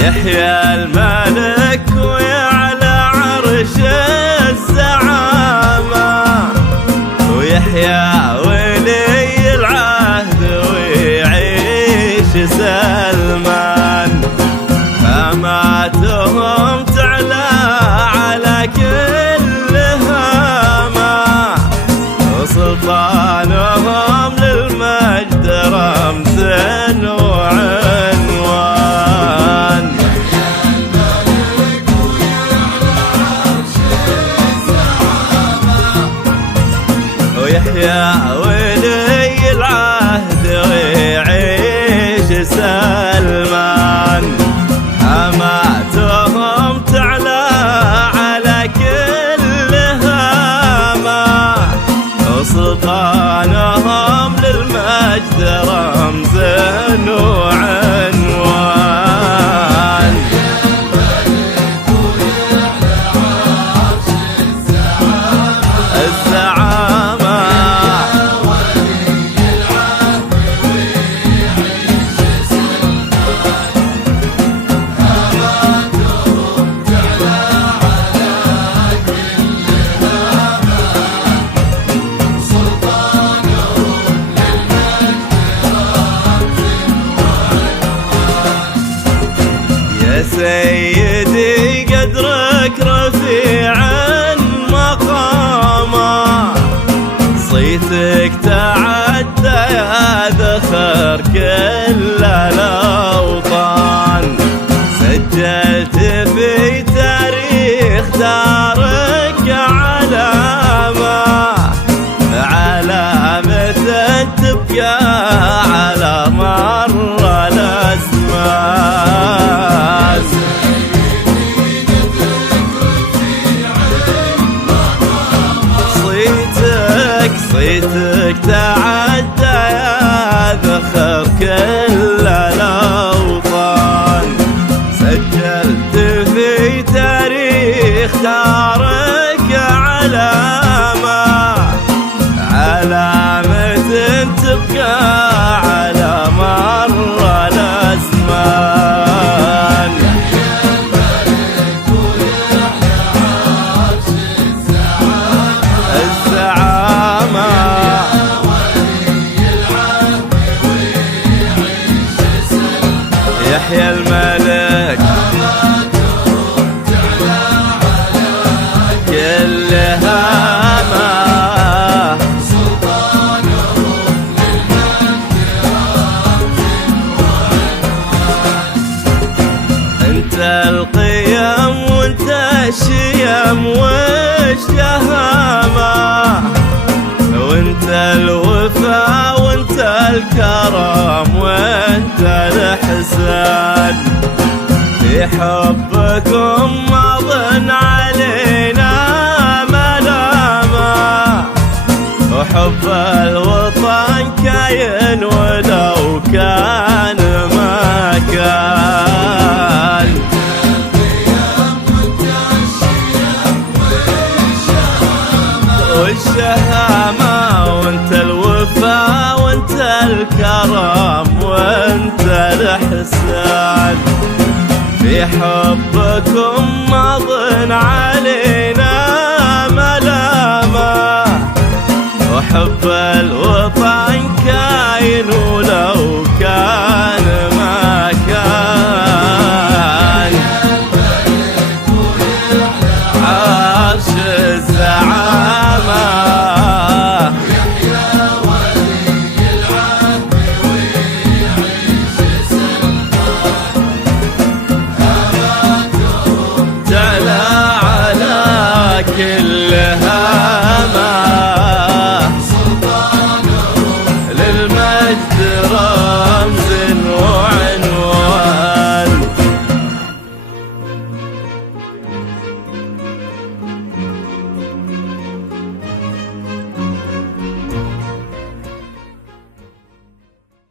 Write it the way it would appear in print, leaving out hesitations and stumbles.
يحيى الملك ويعلى عرش الزعامة، ويحيى ولي العهد ويعيش سلمان، فماتهم تعلى على كل هامة، وسلطانهم للمجد رمز وعنوان. ويحيى ولي العهد ويعيش سلمان، حماتهم تعلى على كل هامة، وسلطانهم للمجد رمز وعنوان. الزعامة يا سيدي قدرك رفيع مقامه، صيتك تعدى يا ذخر كل الأوطان، سجلت في تاريخ دارك علامة تبقى على مر الأزمان. صيتك تعدى يا ذخر كل الأوطان، سجلت في تاريخ دارك علامة تبقى على مر الأزمان. الزعامة يحيى الملك كل هامة، انت القيم وانت الشيم والشهامة، وانت الوفا وانت الكرم وانت الإحسان، في حبكم مضن علينا ملامة، وحب الوطن كاين ولو كان ما كان. والشهامة وانت الوفا وانت الكرم وانت الإحسان، في حبكم مضن علينا ملامة، وحب الوطن كاين ولو كان ما كان. عرش الزعامة تعلى على كل هذا.